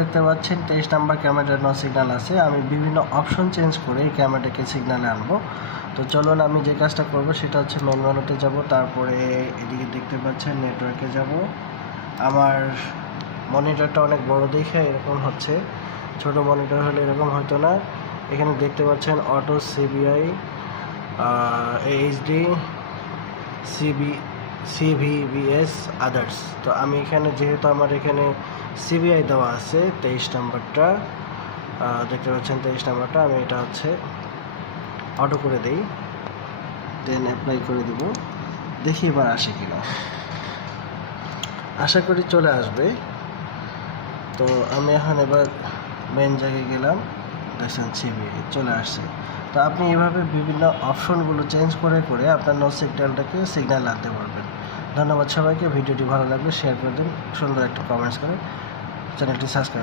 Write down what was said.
দেখতে পাচ্ছেন 23 নাম্বার ক্যামেরার নো সিগন্যাল আছে। আমি বিভিন্ন অপশন চেঞ্জ করে এই ক্যামেরাটাকে সিগন্যালে আনবো। তো চলুন আমি যে কাজটা করব সেটা হচ্ছে মেন মেনুতে যাব, তারপরে এদিকে দেখতে পাচ্ছেন নেটওয়ার্কে যাব। আমার মনিটরটা অনেক বড় দেখে এরকম হচ্ছে, ছোট মনিটর হলে এরকম হতো না। এখানে দেখতে পাচ্ছেন অটো সিবিআই এইচডি সিভিবিএস আদার্স। তো আমি এখানে যেহেতু আমার এখানে সিবিআই দেওয়া আছে 23 নাম্বারটা, দেখতে পাচ্ছেন 23 নাম্বারটা, আমি এটা হচ্ছে অটো করে দেই, দেন অ্যাপ্লাই করে দেব। দেখি এবার আসে কিনা, আশা করি চলে আসবে। তো আমি এখন এবার মেন জায়গায় গেলাম, দেখছেন সিবিআই চলে আসছে। তো আপনি এভাবে বিভিন্ন অপশনগুলো চেঞ্জ করে করে আপনার নো সিগন্যালটাকে সিগন্যাল আনতে পারবেন। ধন্যবাদ সবাইকে। ভিডিওটি ভালো লাগলে শেয়ার করে দিন, সুন্দর একটা কমেন্টস করে চ্যানেলটি সাবস্ক্রাইব